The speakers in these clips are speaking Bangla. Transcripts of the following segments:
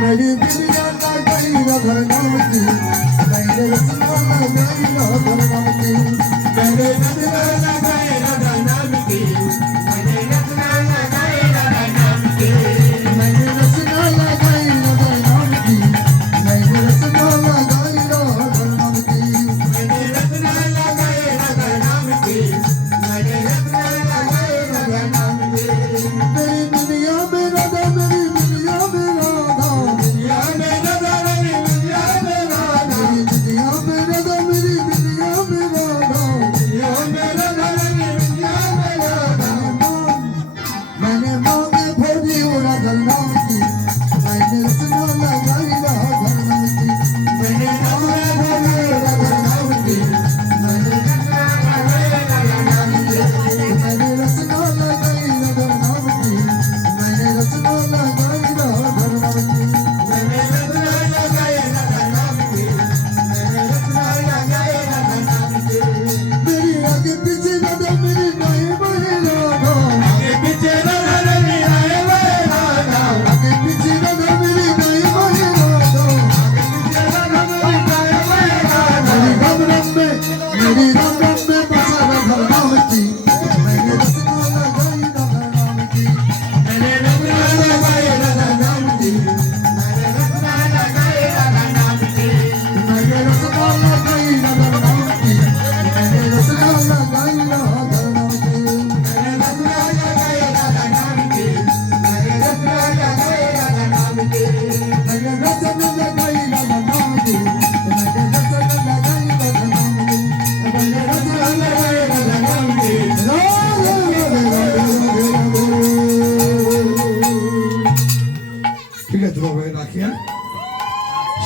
मेरी दुनिया का कोई रबर नाम की मेरे रचना लगाई रबर नाम की मेरे रचना लगाई रबर नाम की मेरे रचना लगाई रबर नाम की मेरे रचना लगाई रबर नाम की मेरे रचना लगाई रबर नाम की मेरे रचना लगाई रबर नाम की मेरे रचना लगाई रबर नाम की मेरी दुनिया में राधा मेरी दुनिया में राधा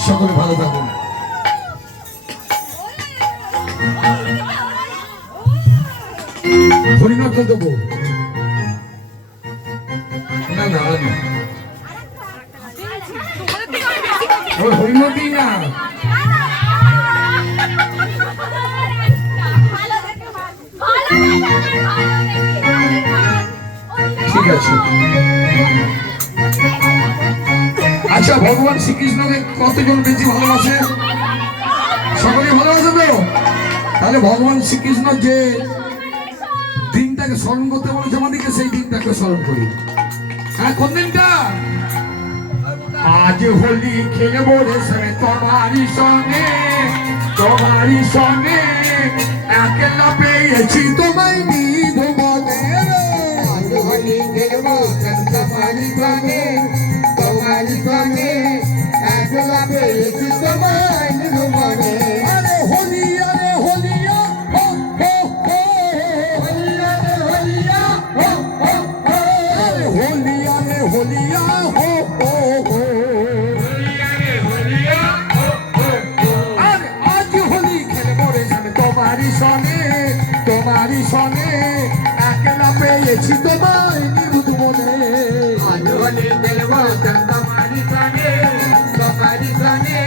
সকলে ভালো থাকুন। হরিনাথ দেবো না না হরিণতি না ঠিক আছে। আচ্ছা, ভগবান শ্রীকৃষ্ণকে কতজন বেশি ভালোবাসে? সকলে ভালোবাসে তো? তাহলে ভগবান শ্রীকৃষ্ণ যে দিনটাকে স্মরণ করতে বলেছে আমাদেরকে, সেই দিনটাকে স্মরণ করি। হ্যাঁ, কোন দিনটা? আজ হোলি খেলবো রে তোমারই সঙ্গে, তোমারই সঙ্গে একলা পেয়েছি তোমায় নিজ মনে। আজ হোলি খেলবো তোমারই সঙ্গে, তোমারই সঙ্গে একলা পেয়েছি তোমায় নিজ মনে। আরে হোলিয়া রে হোলিয়া, হো হো হো, হোলিয়া রে হোলিয়া, হো হো হো, আরে হোলিয়া রে হোলিয়া, হো হো হো। তোমারই সনে একলা পেয়েছি তোমায় নিবুধ মনে। আজ হোলি খেলবো তোমারই সনে, তোমারই সনে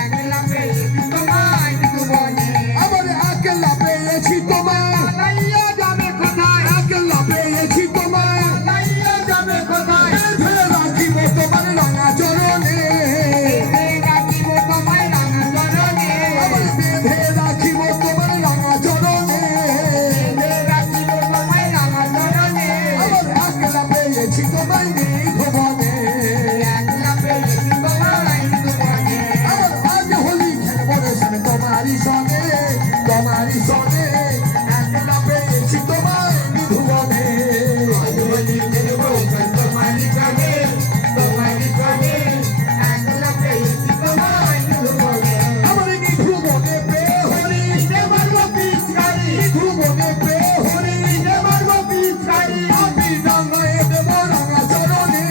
একলা পেয়েছি তোমায় নিবুধ মনে। আবার একলা পেয়েছি তোমায়, লাইয়া যাবে কোথায়? একলা পেয়েছি তোমায়, লাইয়া যাবে কোথায়? বেঁধে রাখিব তোমার রাঙা চরণে, বেঁধে রাখিব তোমায় রাঙা চরণে। আবার বেঁধে রাখিব তোমার রাঙা চরণে, পেয়েছি তোমায় নিজ মনে। একলা পেয়েছি তোমায় নিজ মনে। আজ হোলি খেলবো রে তোমারই সঙ্গে, তোমারই সঙ্গে একলা পেয়েছি তোমায় নিজ মনে। আজ হোলি খেলবো তোমারই সঙ্গে, তোমারই সঙ্গে একলা পেয়েছি তোমায় নিজ মনে। আমার নিধু মনে পেয়ে হরি নে মারব পিচকারি, নিধু মনে পেয়ে হরি নে মারব পিচকারি। আমি রাঙায় দেব রাঙা চরণে,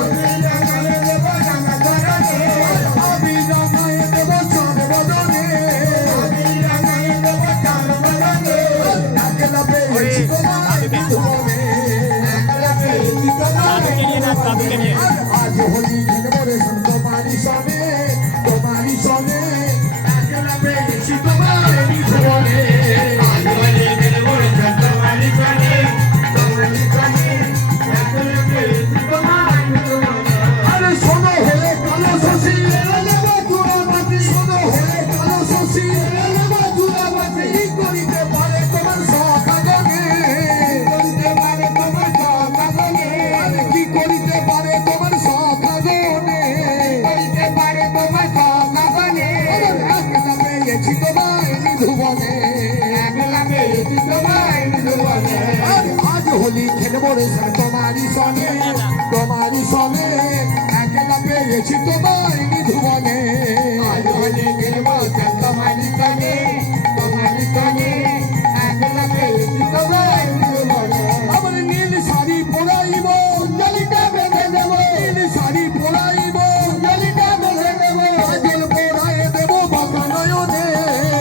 আমি রাঙায় দেব রাঙা চরণে। আমি রাঙায় দেব চাঁদ বদনে, আমি রাঙায় দেব চাঁদ বদনে। একলা পেয়েছি তোমায় নিজ মনে, একলা পেয়েছি তোমায় নিজ মনে। আজ হোলি খেলবো রে তোমারই সঙ্গে, তোমারই সঙ্গে একলা পেয়েছি তোমায় নিজ মনে। আজ হোলি খেলবো রে তোমারই সঙ্গে, তোমারই সঙ্গে একলা পেয়েছি তোমায় নিজ মনে। বলেছেন তোমারই সনে তোমারই সনে একলা পেয়েছি তোমায় নিধুবনে আজ হলি খেলবো তোমারই সনে তোমারই সনে একলা পেয়েছি তোমায় নিধুবনে আমার নীল শাড়ি পরাইব জলিটা বেঁধে দেবো নীল শাড়ি পরাইব জলিটা বেঁধে দেবো কাজল পরায়ে দেব বাঁকা নয়নে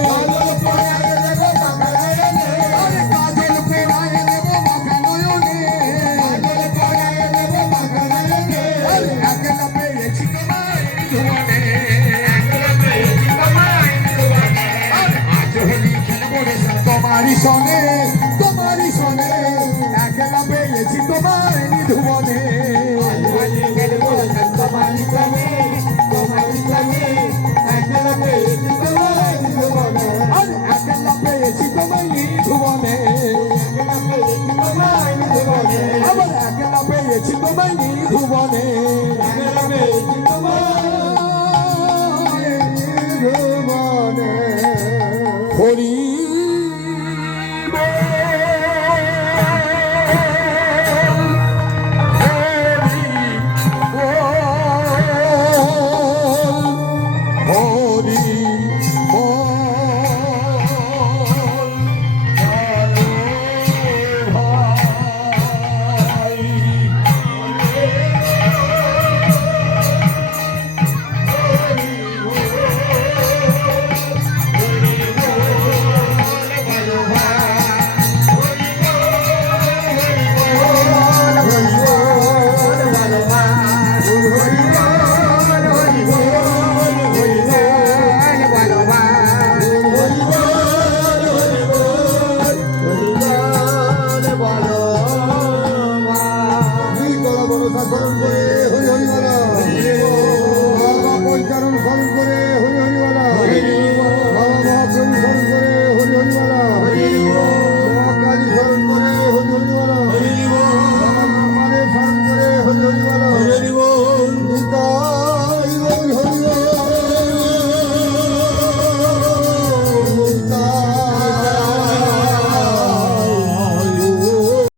কাজল পরায়ে দেবো বাঁকা নয়নে আরে কাজল পরায়ে দেব বাঁকা নয়নে কাজল পরায়ে দেবো বাঁকা নয়নে আরে একলা পেয়েছি তোমায় নিধুবনে একলা পেয়েছি তোমায় নিধুবনে আরে আজ হোলি খেলবো রে স্যার তোমারই সনে তোমারই সনে একলা পেয়েছি তোমায় নিধুবনে আজ হলি খেলবো তোমারই সনে তোমারই সনে একলা পেয়েছি তোমায় নিধুবনে আরে একলা পেয়েছি তোমায় নিধুবনে একলা পেয়েছি তোমায় নিধুবনে আবার একলা পেয়েছি তোমায় নিধুবনে একলা পেয়েছি তোমায় নিধুবনে হরি